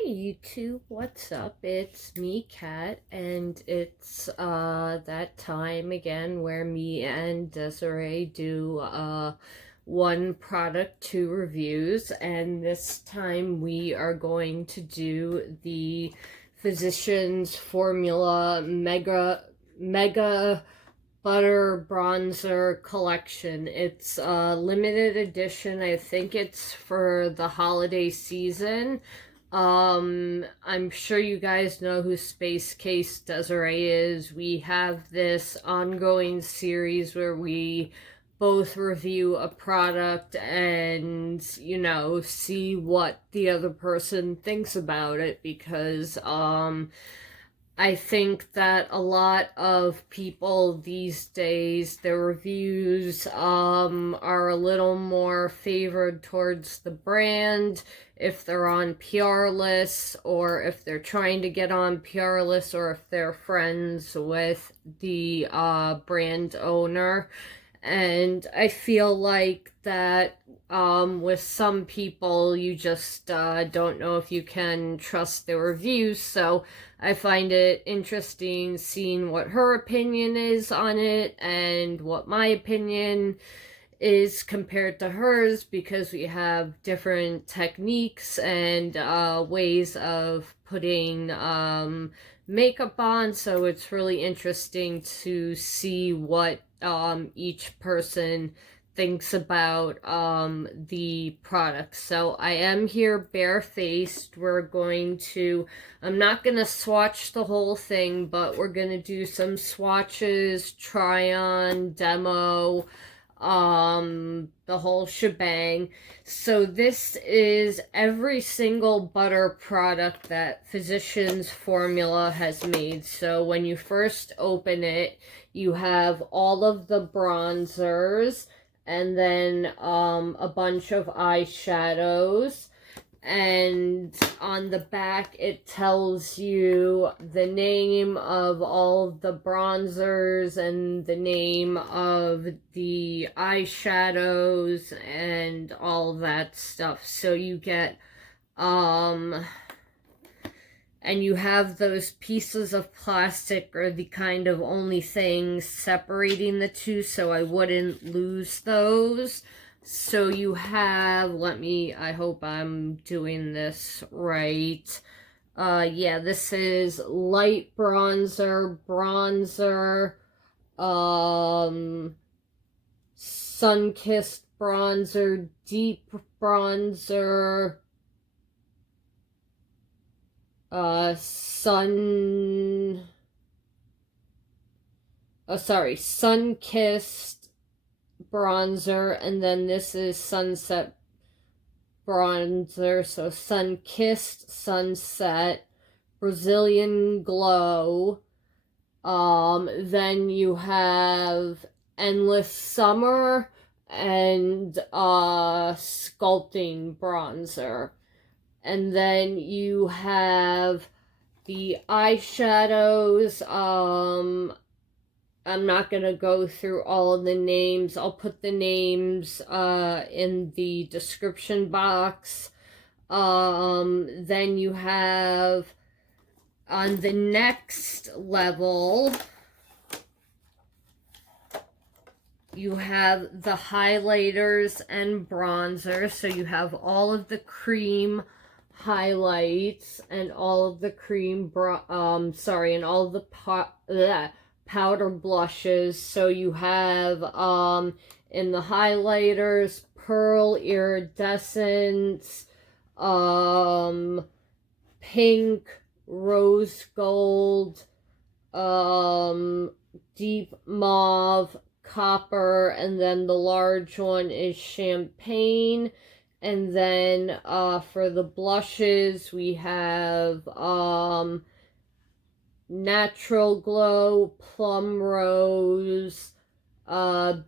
Hey YouTube, what's up? It's me, Kat, and it's that time again where me and Desiree do one product, two reviews, and this time we are going to do the Physicians Formula Mega Butter Bronzer Collection. It's a limited edition. I think it's for the holiday season. I'm sure you guys know who Space Case Desiree is. We have this ongoing series where we both review a product and, see what the other person thinks about it because, I think that a lot of people these days, their reviews are a little more favored towards the brand if they're on PR lists or if they're trying to get on PR lists or if they're friends with the brand owner. And I feel like that with some people, you just don't know if you can trust their reviews. So I find it interesting seeing what her opinion is on it and what my opinion is compared to hers because we have different techniques and ways of putting makeup on. So it's really interesting to see what each person thinks about the product. So I am here barefaced. I'm not gonna swatch the whole thing, but we're gonna do some swatches, try on, demo, the whole shebang. So this is every single butter product that Physicians Formula has made. So when you first open it, you have all of the bronzers and then a bunch of eyeshadows. And on the back it tells you the name of all of the bronzers and the name of the eyeshadows and all that stuff. So you get and you have those pieces of plastic are the kind of only things separating the two, so I wouldn't lose those. So you have, I hope I'm doing this right. Yeah, this is light bronzer, sun-kissed bronzer, deep bronzer, sun-kissed bronzer, and then this is sunset bronzer. So sun-kissed, sunset, Brazilian glow. Then you have endless summer and sculpting bronzer. And then you have the eyeshadows. I'm not going to go through all of the names. I'll put the names in the description box. Then you have on the next level, you have the highlighters and bronzer. So you have all of the cream highlights and all of the cream and all of the powder blushes. So you have in the highlighters pearl iridescence, pink, rose gold, deep mauve, copper, and then the large one is champagne. And then for the blushes, we have natural glow, plum rose,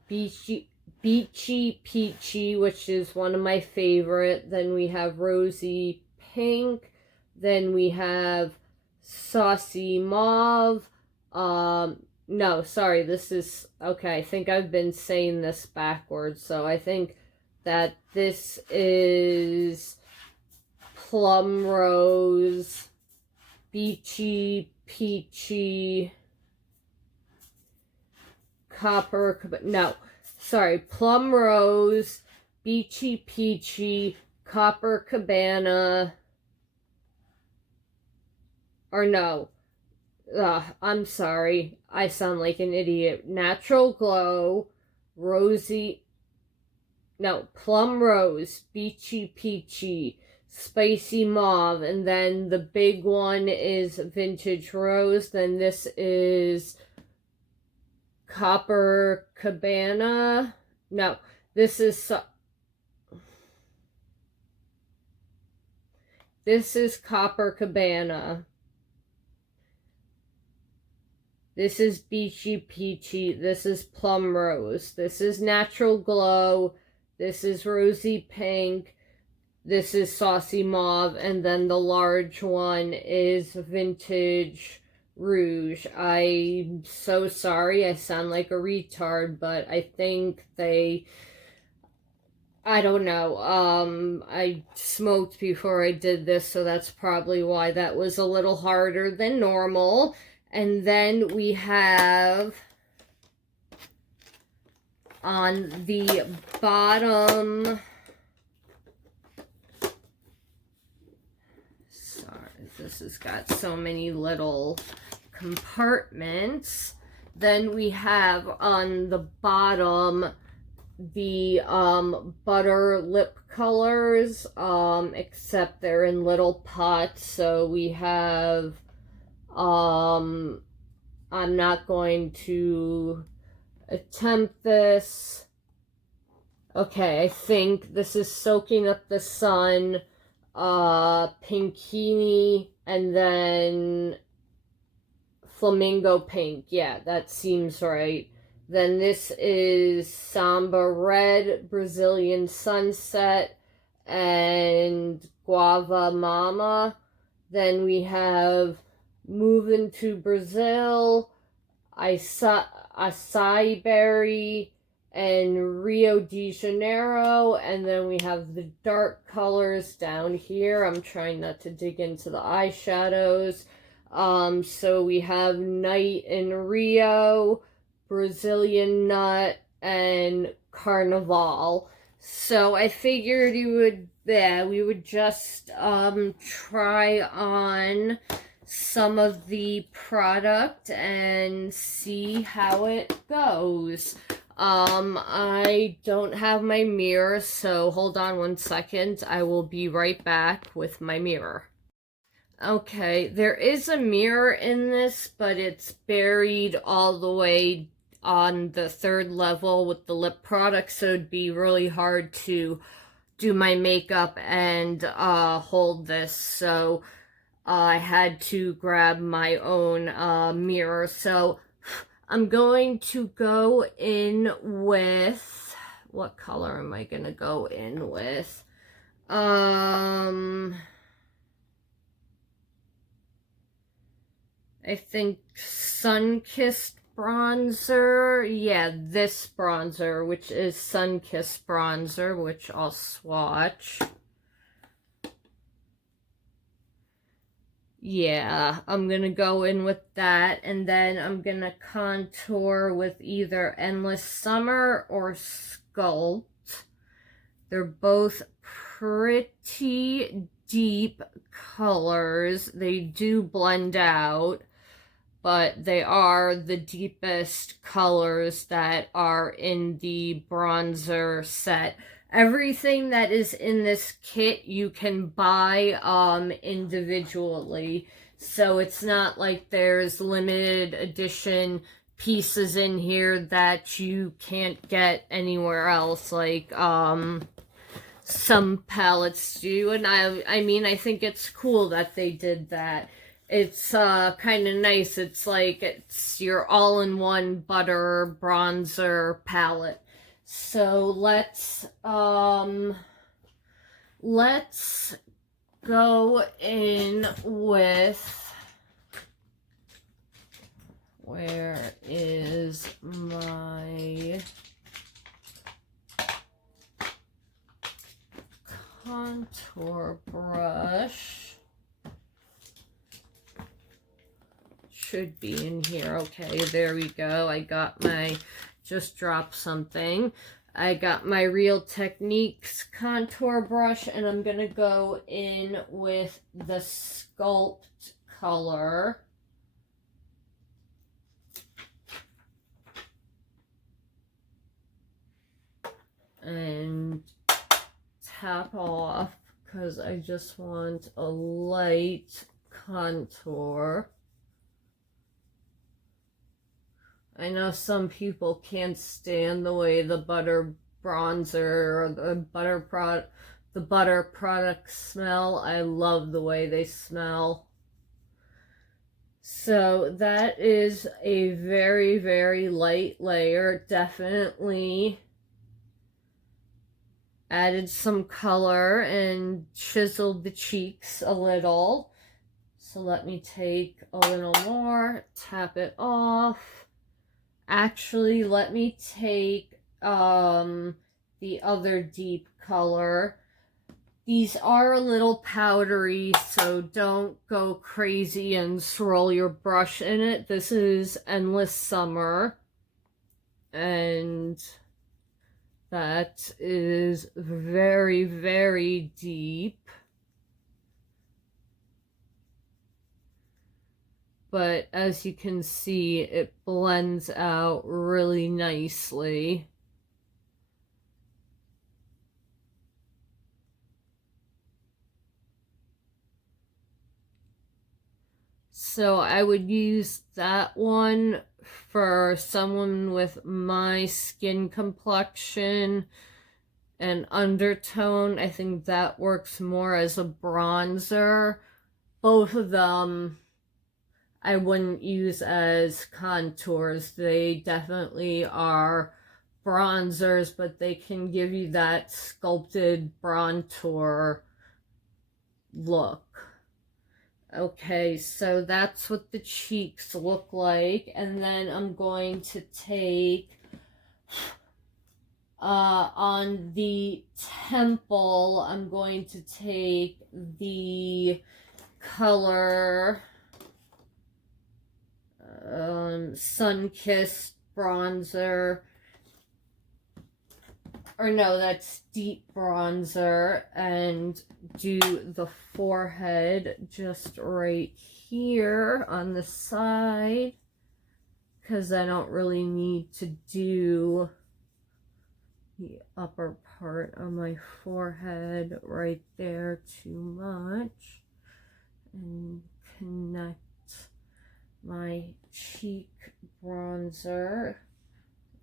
beachy peachy, which is one of my favorite. Then we have rosy pink. Then we have saucy mauve. No, sorry, this is, okay, I think I've been saying this backwards. So I think that this is Plum Rose, Beachy Peachy, Plum Rose, Beachy Peachy, Copper Cabana, or no, I'm sorry, I sound like an idiot. Natural Glow, Plum Rose, Beachy Peachy, Spicy Mauve, and then the big one is Vintage Rose. Then this is Copper Cabana. No, this is Copper Cabana. This is Beachy Peachy. This is Plum Rose. This is Natural Glow. This is Rosy Pink. This is Saucy Mauve. And then the large one is Vintage Rouge. I'm so sorry. I sound like a retard, but I think I don't know. I smoked before I did this, so that's probably why that was a little harder than normal. And then we have on the bottom, sorry, this has got so many little compartments. Then we have on the bottom the butter lip colors, except they're in little pots. So we have I'm not going to attempt this. Okay, I think this is Soaking Up the Sun, Pinkini, and then Flamingo Pink. Yeah, that seems right. Then this is Samba Red, Brazilian Sunset, and Guava Mama. Then we have Moving to Brazil, Acai Berry, and Rio de Janeiro. And then we have the dark colors down here. I'm trying not to dig into the eyeshadows. So we have Night in Rio, Brazilian Nut, and Carnival. So I figured we would just try on some of the product and see how it goes. I don't have my mirror, so hold on 1 second. I will be right back with my mirror. Okay, there is a mirror in this, but it's buried all the way on the 3rd level with the lip product, so it'd be really hard to do my makeup and hold this. So I had to grab my own mirror. So I'm going to go in with, what color am I going to go in with? I think Sun-Kissed bronzer. Yeah, this bronzer, which is Sun-Kissed bronzer, which I'll swatch. Yeah, I'm gonna go in with that, and then I'm gonna contour with either Endless Summer or Sculpt. They're both pretty deep colors. They do blend out, but they are the deepest colors that are in the bronzer set. Everything that is in this kit you can buy individually. So it's not like there's limited edition pieces in here that you can't get anywhere else, like some palettes do. And I mean, I think it's cool that they did that. It's kind of nice. It's like it's your all-in-one butter bronzer palette. So let's go in with, where is my contour brush should be in here. Okay, there we go. I got my, just dropped something. I got my Real Techniques contour brush, and I'm gonna go in with the Sculpt color. And tap off, because I just want a light contour. I know some people can't stand the way the butter bronzer or the butter products smell. I love the way they smell. So that is a very, very light layer. Definitely added some color and chiseled the cheeks a little. So let me take a little more, tap it off. Actually, let me take the other deep color. These are a little powdery, so don't go crazy and swirl your brush in it. This is Endless Summer, and that is very, very deep. But as you can see, it blends out really nicely. So I would use that one for someone with my skin complexion and undertone. I think that works more as a bronzer. Both of them I wouldn't use as contours. They definitely are bronzers, but they can give you that sculpted bronzer look. Okay, so that's what the cheeks look like. And then I'm going to take, on the temple, I'm going to take the color Sun-Kissed bronzer. Or no, that's deep bronzer, and do the forehead just right here on the side, because I don't really need to do the upper part of my forehead right there too much, and connect my cheek bronzer.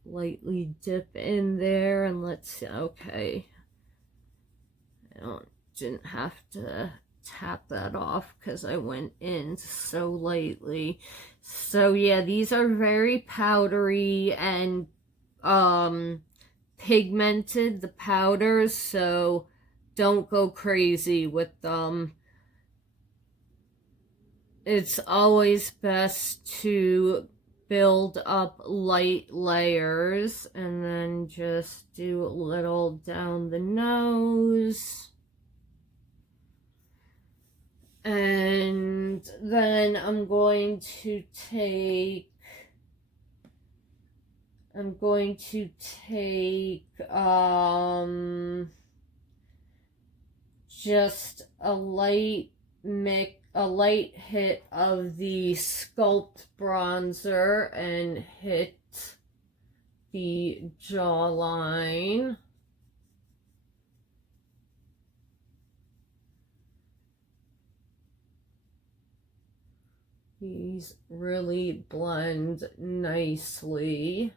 Lightly dip in there, and let's see. Okay, didn't have to tap that off because I went in so lightly. So yeah, these are very powdery and pigmented, the powders, so don't go crazy with them. It's always best to build up light layers and then just do a little down the nose. And then I'm going to take just a light hit of the Sculpt bronzer and hit the jawline. These really blend nicely.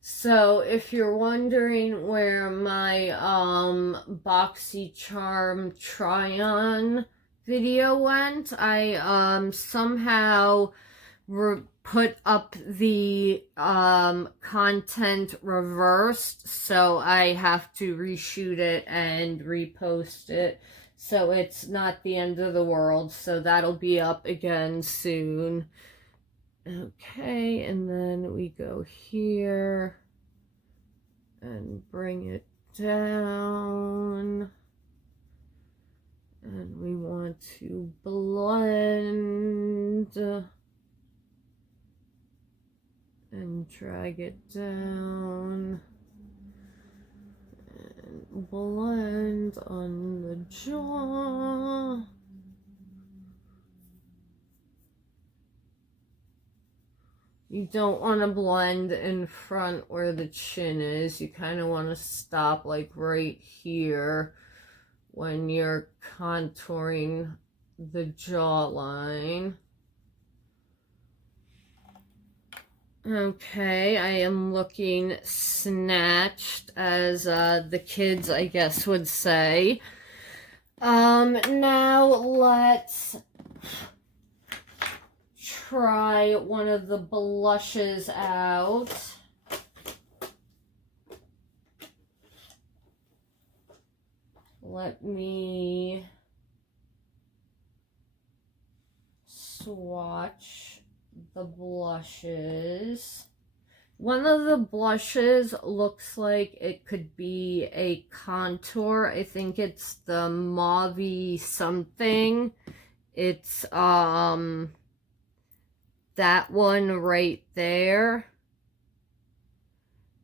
So if you're wondering where my BoxyCharm try-on video went, I somehow put up the content reversed, so I have to reshoot it and repost it. So it's not the end of the world, so that'll be up again soon. Okay, and then we go here and bring it down. And we want to blend and drag it down and blend on the jaw. You don't want to blend in front where the chin is. You kind of want to stop like right here when you're contouring the jawline. Okay, I am looking snatched, as the kids, I guess, would say. Now let's try one of the blushes out. Let me swatch the blushes. One of the blushes looks like it could be a contour. I think it's the Mauve something. It's that one right there.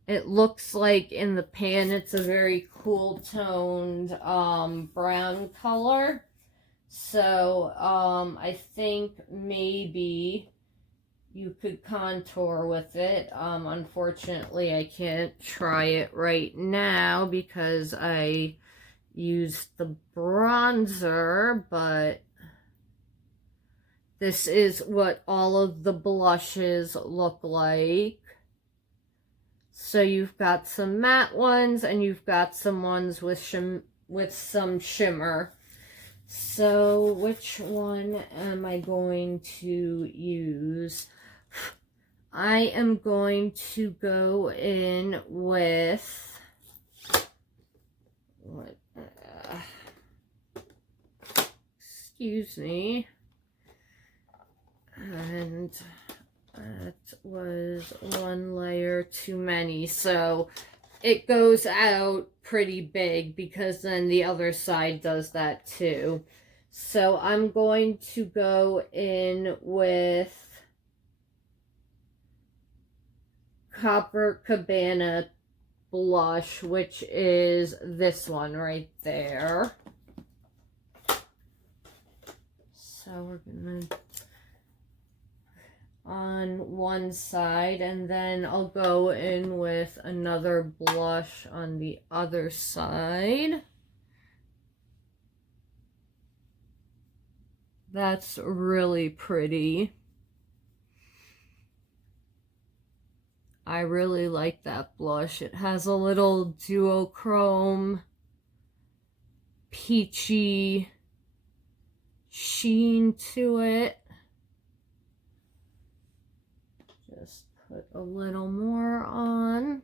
It looks like in the pan it's a very cool toned brown color. So I think maybe you could contour with it. Unfortunately, I can't try it right now because I used the bronzer, but this is what all of the blushes look like. So you've got some matte ones and you've got some ones with some shimmer. So which one am I going to use? I am going to go in with excuse me. And that was one layer too many, so it goes out pretty big because then the other side does that too. So I'm going to go in with Cabana blush, which is this one right there. So we're gonna on one side, and then I'll go in with another blush on the other side. That's really pretty. I really like that blush. It has a little duochrome peachy sheen to it. Just put a little more on.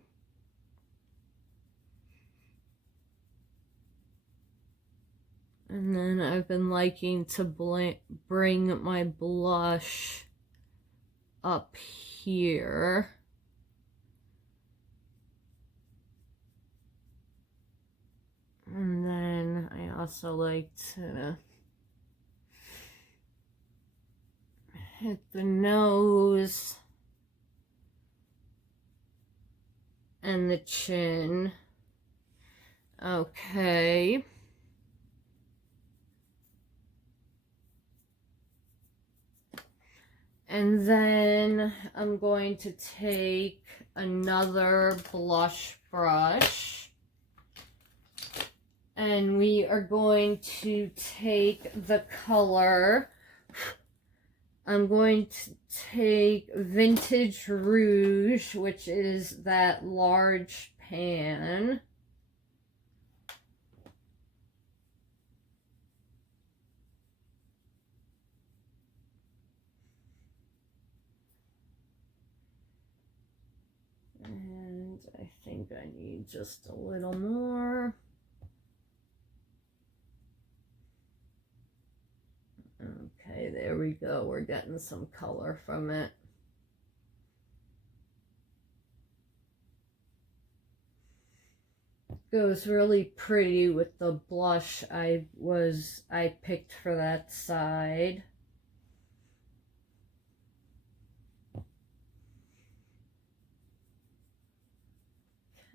And then I've been liking to bring my blush up here. And then I also like to hit the nose and the chin. Okay. And then I'm going to take another blush brush. And we are going to take the color. I'm going to take Vintage Rouge, which is that large pan. And I think I need just a little more. Okay, there we go. We're getting some color from it. goes really pretty with the blush I picked for that side.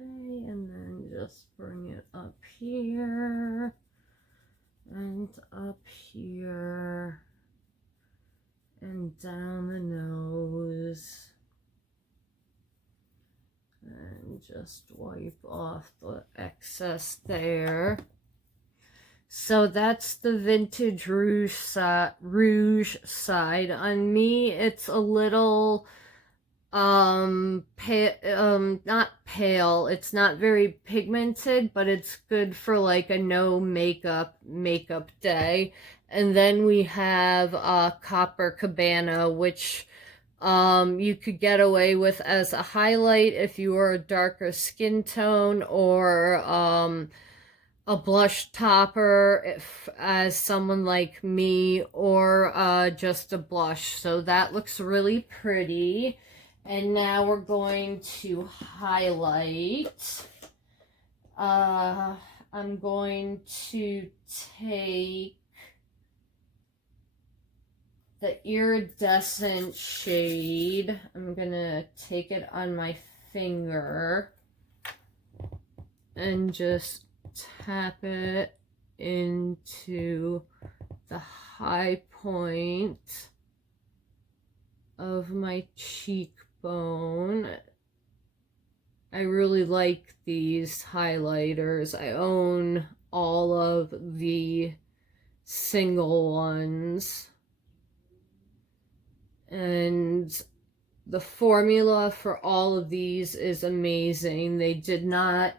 Okay, and then just bring it up here and up here and down the nose. And just wipe off the excess there. So that's the vintage rouge side. On me, it's a little not pale. It's not very pigmented, but it's good for like a no makeup day. And then we have Copper Cabana, which you could get away with as a highlight if you were a darker skin tone, or a blush topper if as someone like me, or just a blush. So that looks really pretty. And now we're going to highlight. I'm going to take the iridescent shade. I'm gonna take it on my finger and just tap it into the high point of my cheekbone. I really like these highlighters. I own all of the single ones. And the formula for all of these is amazing. They did not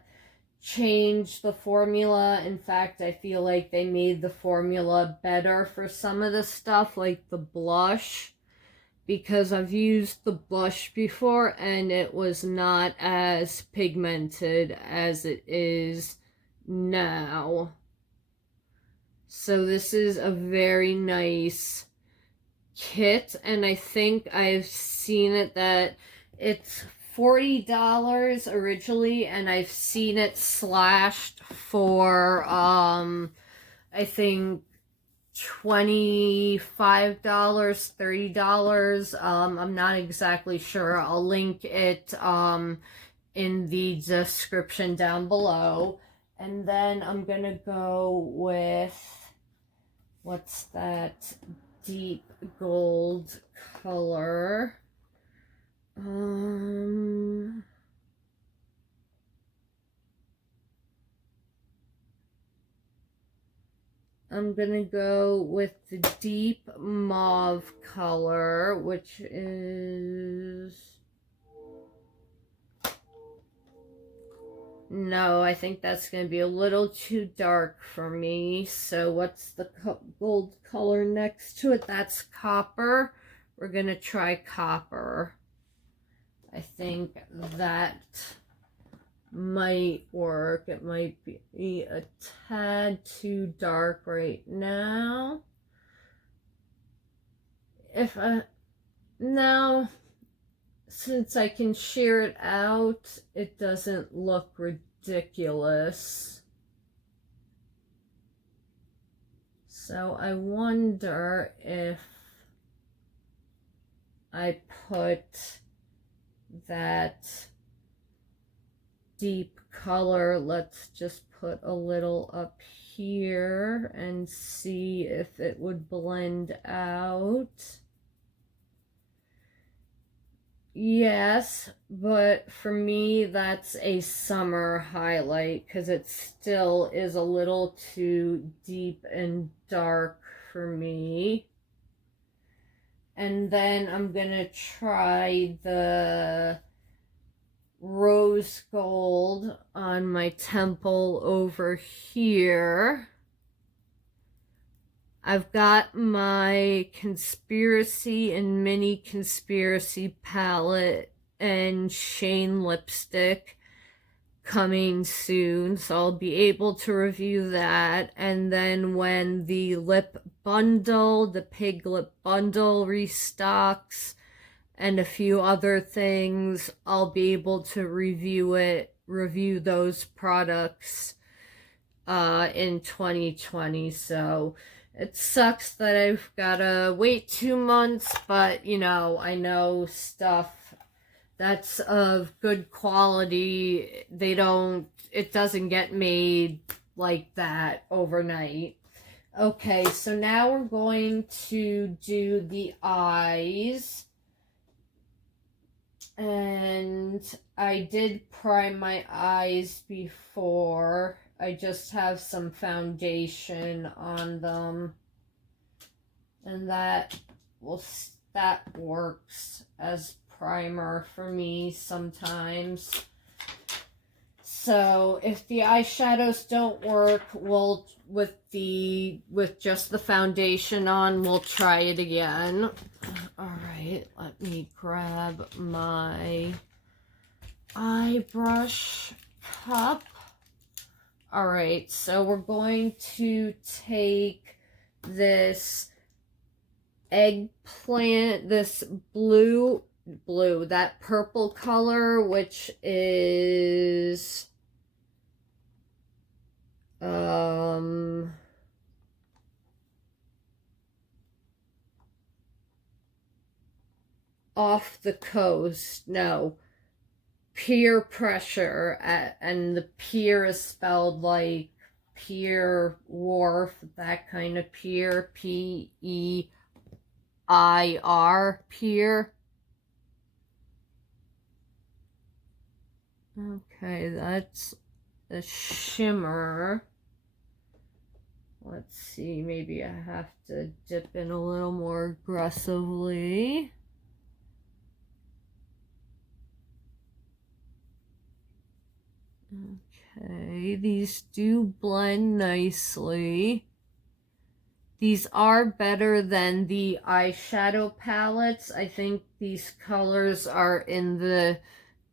change the formula. In fact, I feel like they made the formula better for some of the stuff, like the blush, because I've used the blush before and it was not as pigmented as it is now. So this is a very nice kit, and I think I've seen it that it's $40 originally, and I've seen it slashed for I think $25, $30. I'm not exactly sure. I'll link it in the description down below. And then I'm gonna go with, what's that deep gold color? I'm gonna go with the deep mauve color, which is, no, I think that's gonna be a little too dark for me. So what's the gold color next to it? That's copper. We're gonna try copper. I think that might work. It might be a tad too dark right now. Now, since I can shear it out, it doesn't look ridiculous. So I wonder if I put that deep color, let's just put a little up here and see if it would blend out. Yes, but for me that's a summer highlight because it still is a little too deep and dark for me. And then I'm gonna try the rose gold on my temple over here. I've got my Conspiracy and Mini Conspiracy palette and Shane lipstick coming soon, so I'll be able to review that. And then when the lip bundle, the pig lip bundle restocks, and a few other things, I'll be able to review it review those products in 2020. So it sucks that I've gotta wait 2 months, but you know, I know stuff that's of good quality, it doesn't get made like that overnight. Okay, so now we're going to do the eyes. And I did prime my eyes before. I just have some foundation on them. And that works as primer for me sometimes. So if the eyeshadows don't work, we'll with just the foundation on, we'll try it again. All right, let me grab my eye brush cup. All right, so we're going to take this eggplant, this blue, that purple color, which is off the coast. No, peer pressure, and the peer is spelled like Pier Wharf, that kind of peer, P-E-I-R, peer. Okay, that's a shimmer. Let's see, maybe I have to dip in a little more aggressively. Okay, these do blend nicely. These are better than the eyeshadow palettes. I think these colors are in the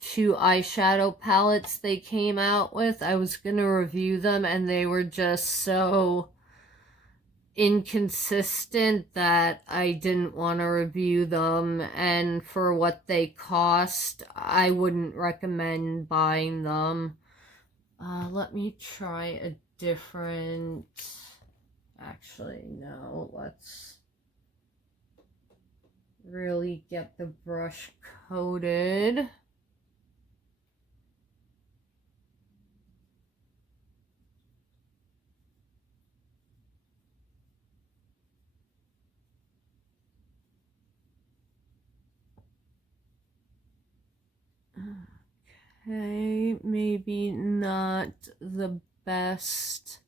2 eyeshadow palettes they came out with. I was going to review them and they were just so inconsistent that I didn't want to review them, and for what they cost, I wouldn't recommend buying them. Let me try a different, actually no, let's really get the brush coated. Okay, maybe not the best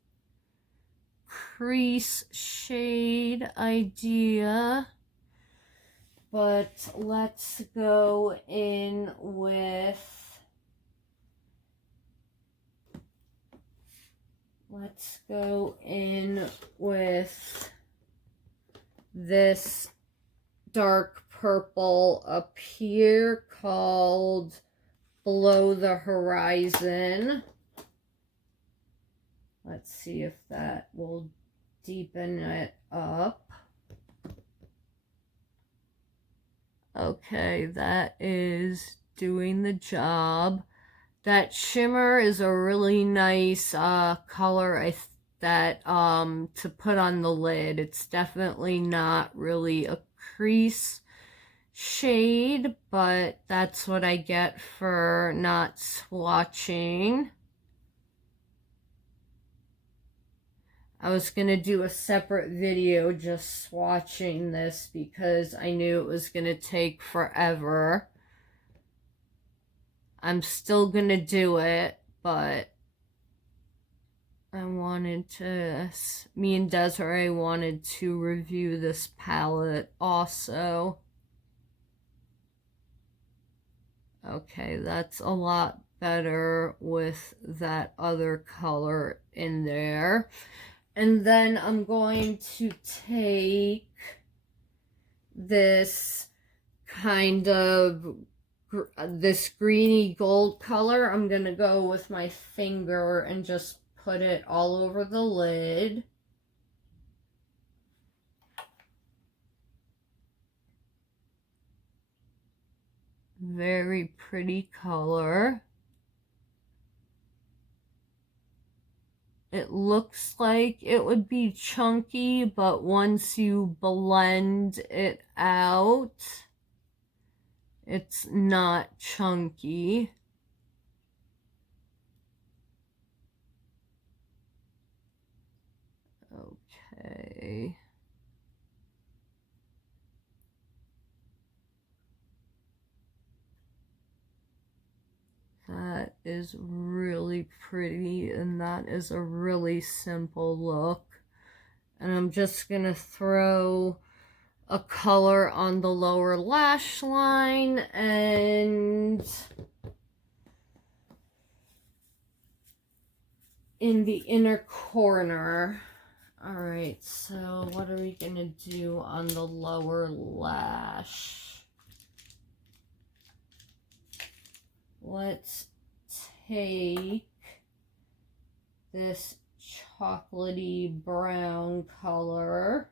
crease shade idea, but let's go in with, this dark purple up here called Below the Horizon. Let's see if that will deepen it up. Okay, that is doing the job. That shimmer is a really nice color to put on the lid. It's definitely not really a crease shade, but that's what I get for not swatching. I was going to do a separate video just swatching this because I knew it was going to take forever. I'm still going to do it, but me and Desiree wanted to review this palette also. Okay, that's a lot better with that other color in there. And then I'm going to take this kind of, this greeny gold color. I'm going to go with my finger and just put it all over the lid. Very pretty color. it looks like it would be chunky, but once you blend it out, it's not chunky. Okay. That is really pretty, and that is a really simple look. And I'm just gonna throw a color on the lower lash line and in the inner corner. All right, so what are we gonna do on the lower lash? Let's take this chocolatey brown color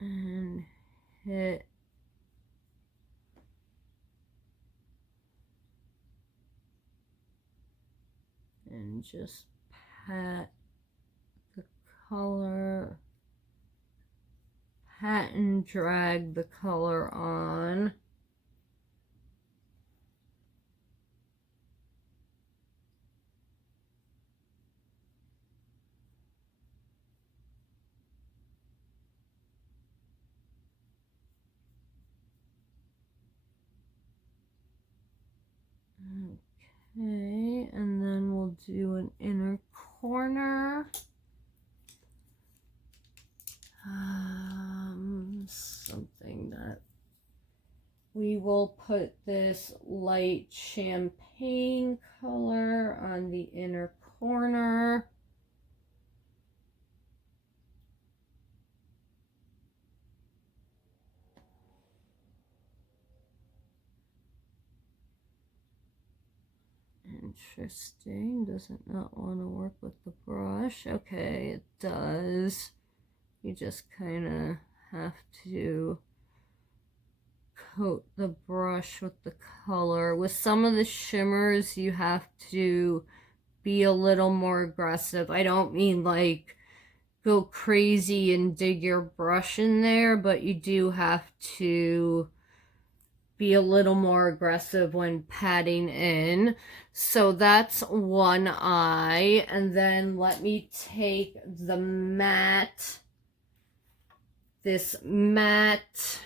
and hit and just pat the color, pat and drag the color on. Okay, and then we'll do an inner corner. Something that we will put this light champagne color on the inner corner. Interesting. Does it not want to work with the brush? Okay, it does. You just kind of have to coat the brush with the color. With some of the shimmers, you have to be a little more aggressive. I don't mean like go crazy and dig your brush in there, but you do have to be a little more aggressive when patting in. So that's one eye. And then let me take the matte, this matte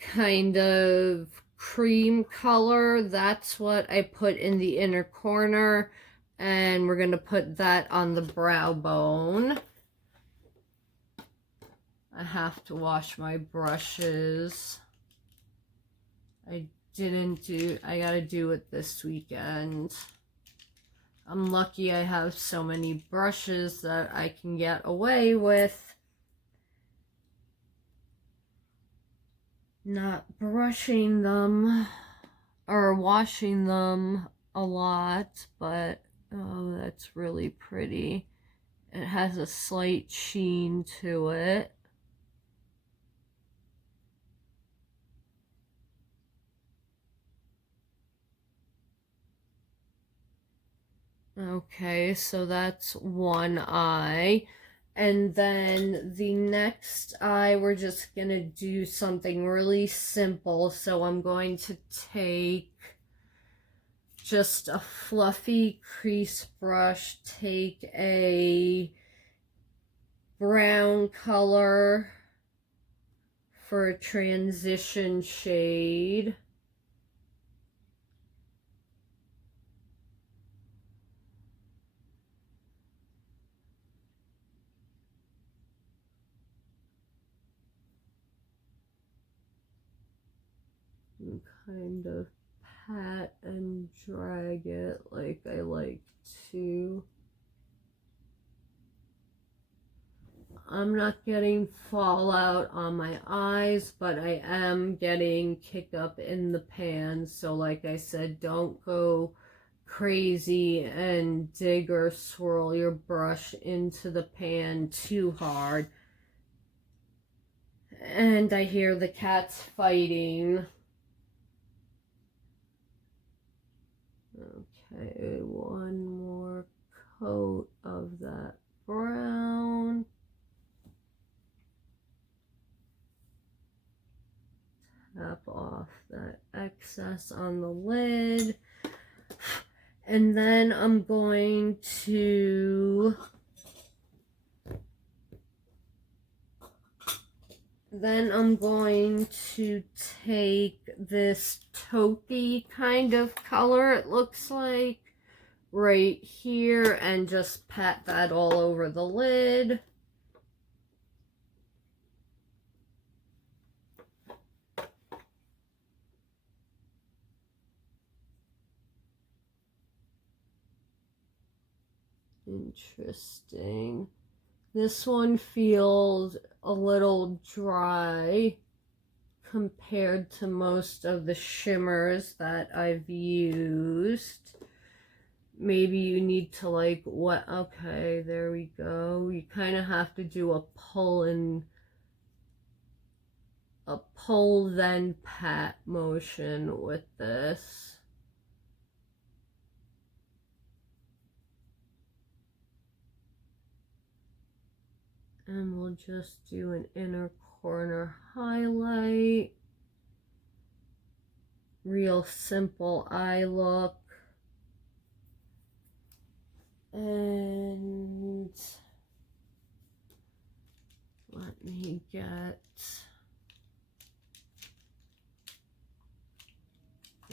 kind of cream color. That's what I put in the inner corner. And we're going to put that on the brow bone. I have to wash my brushes. I gotta do it this weekend. I'm lucky I have so many brushes that I can get away with not brushing them or washing them a lot, but oh, that's really pretty. It has a slight sheen to it. Okay, so that's one eye. And then the next eye, we're just going to do something really simple. So I'm going to take just a fluffy crease brush, take a brown color for a transition shade. And kind of pat and drag it like I like to. I'm not getting fallout on my eyes, but I am getting kick up in the pan. So like I said, don't go crazy and dig or swirl your brush into the pan too hard. And I hear the cats fighting. Okay, one more coat of that brown. Tap off that excess on the lid. And then I'm going to take this taupey kind of color, it looks like, right here, and just pat that all over the lid. Interesting. This one feels a little dry compared to most of the shimmers that I've used. Maybe you need to like what? Okay, there we go. You kind of have to do a pull then pat motion with this. And we'll just do an inner corner highlight. Real simple eye look. And let me get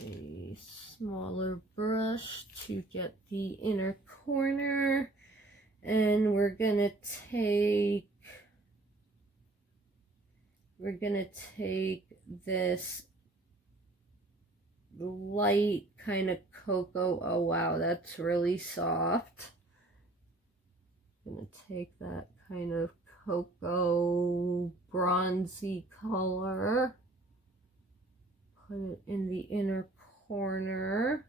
a smaller brush to get the inner corner. And we're gonna take this light kind of cocoa. Oh wow, that's really soft. I'm gonna take that kind of cocoa bronzy color, put it in the inner corner.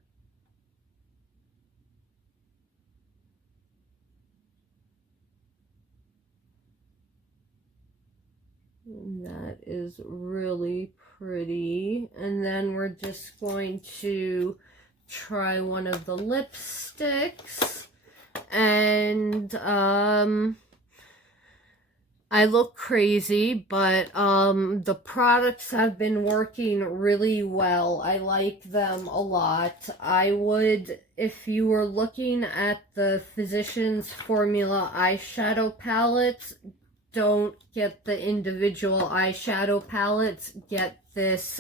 And that is really pretty. And then we're just going to try one of the lipsticks. And I look crazy, but the products have been working really well. I like them a lot. I would, if you were looking at the Physicians Formula eyeshadow palettes, don't get the individual eyeshadow palettes, get this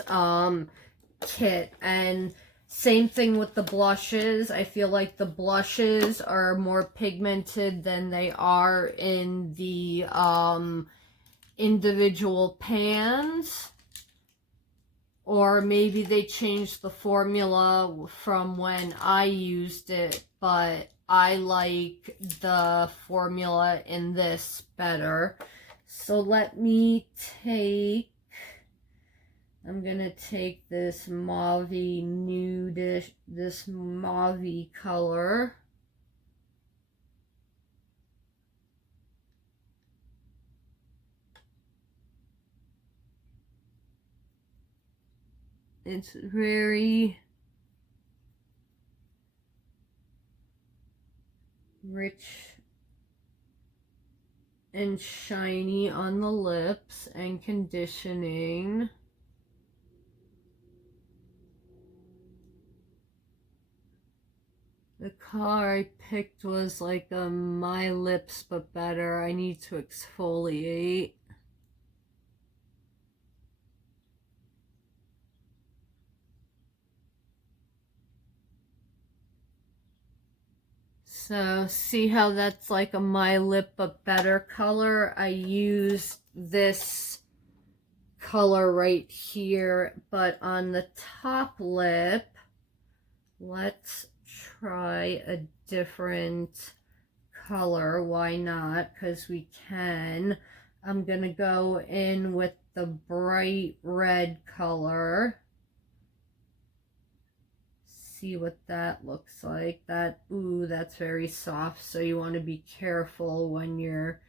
kit. And same thing with the blushes. I feel like the blushes are more pigmented than they are in the individual pans. Or maybe they changed the formula from when I used it, but I like the formula in this better. So let me take, I'm gonna take this mauvey nudish, this mauvey color. It's very rich and shiny on the lips and conditioning. The color I picked was like a My Lips but better. I need to exfoliate. So see how that's like a My Lip but better color? I used this color right here, but on the top lip, let's try a different color. Why not? Because we can. I'm gonna go in with the bright red color. See what that looks like. That, ooh, that's very soft, so you want to be careful when you're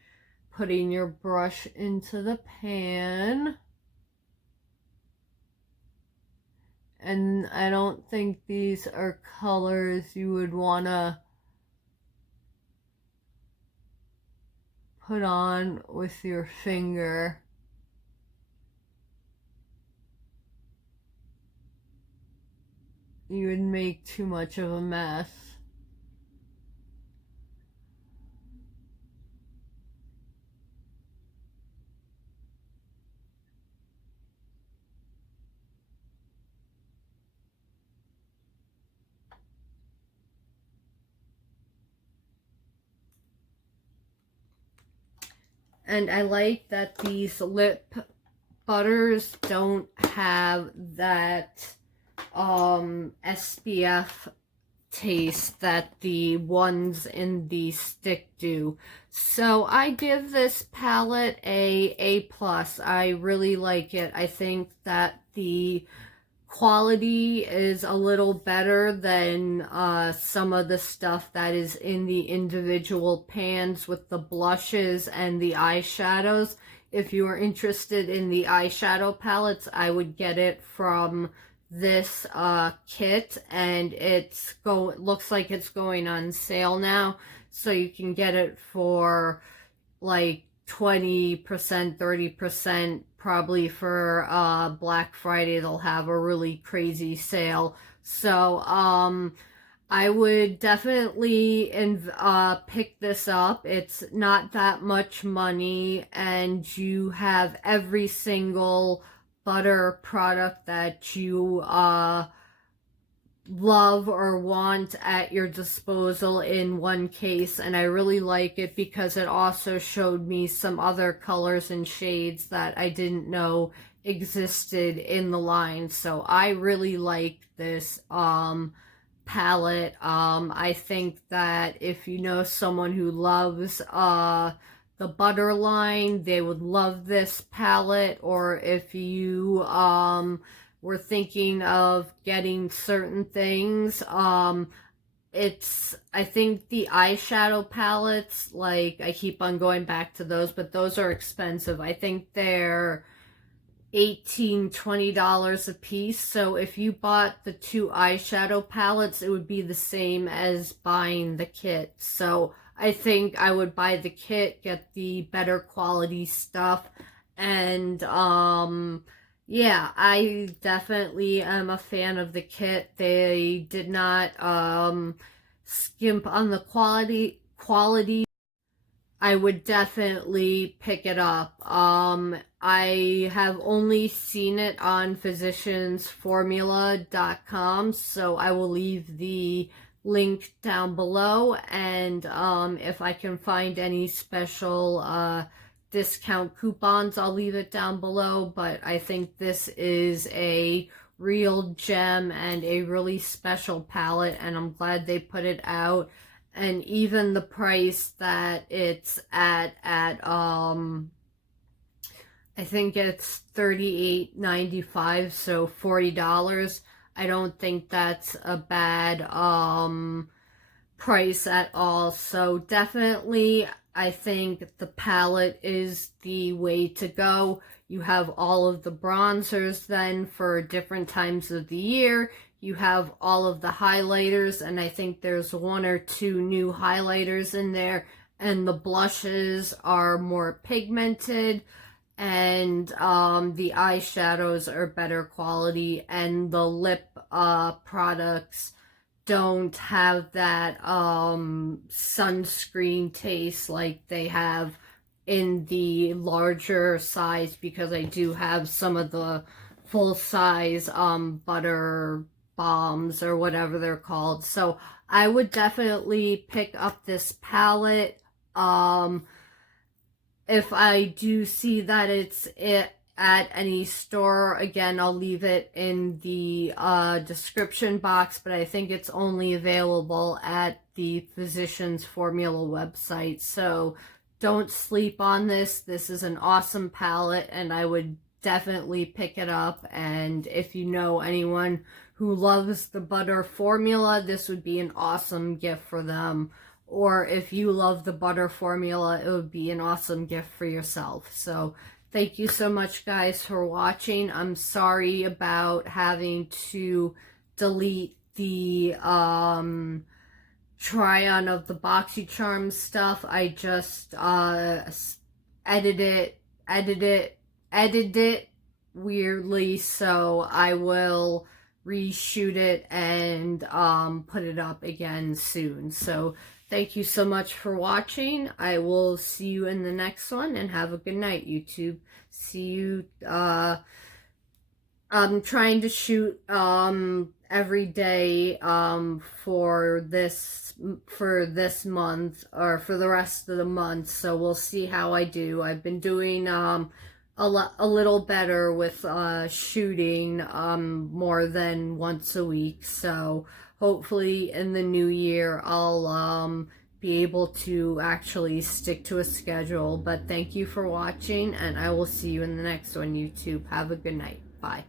putting your brush into the pan. And I don't think these are colors you would want to put on with your finger. You would make too much of a mess. And I like that these lip butters don't have that SPF taste that the ones in the stick do. So I give this palette a A+. I really like it. I think that the quality is a little better than some of the stuff that is in the individual pans with the blushes and the eyeshadows. If you are interested in the eyeshadow palettes, I would get it from this kit, and it looks like it's going on sale now, so you can get it for like 20%, 30%. Probably for Black Friday they'll have a really crazy sale. So I would definitely pick this up. It's not that much money, and you have every single butter product that you love or want at your disposal in one case. And I really like it because it also showed me some other colors and shades that I didn't know existed in the line. So I really like this palette. I think that if you know someone who loves the butter line, they would love this palette. Or if you were thinking of getting certain things, I think the eyeshadow palettes, like, I keep on going back to those, but those are expensive. I think they're $18, $20 a piece. So if you bought the 2 eyeshadow palettes, it would be the same as buying the kit. So I think I would buy the kit, get the better quality stuff, and yeah, I definitely am a fan of the kit. They did not skimp on the quality. I would definitely pick it up. I have only seen it on physiciansformula.com, so I will leave the link down below, and if I can find any special discount coupons, I'll leave it down below. But I think this is a real gem and a really special palette, and I'm glad they put it out. And even the price that it's at I think it's $38.95, so $40. I don't think that's a bad price at all. So definitely, I think the palette is the way to go. You have all of the bronzers then for different times of the year. You have all of the highlighters, and I think there's 1 or 2 new highlighters in there. And the blushes are more pigmented, and the eyeshadows are better quality, and the lip products don't have that sunscreen taste like they have in the larger size, because I do have some of the full size butter bombs or whatever they're called. So I would definitely pick up this palette. If I do see that it's at any store, again, I'll leave it in the description box, but I think it's only available at the Physicians Formula website. So don't sleep on this. This is an awesome palette, and I would definitely pick it up. And if you know anyone who loves the butter formula, this would be an awesome gift for them. or if you love the butter formula, it would be an awesome gift for yourself. So thank you so much, guys, for watching. I'm sorry about having to delete the try-on of the BoxyCharm stuff. I just edited it weirdly, so I will reshoot it and put it up again soon. So thank you so much for watching. I will see you in the next one, and have a good night, YouTube. See you. I'm trying to shoot every day for this month, or for the rest of the month, so we'll see how I do. I've been doing a little better with shooting more than once a week, so hopefully in the new year I'll be able to actually stick to a schedule. But thank you for watching, and I will see you in the next one, YouTube. Have a good night. Bye.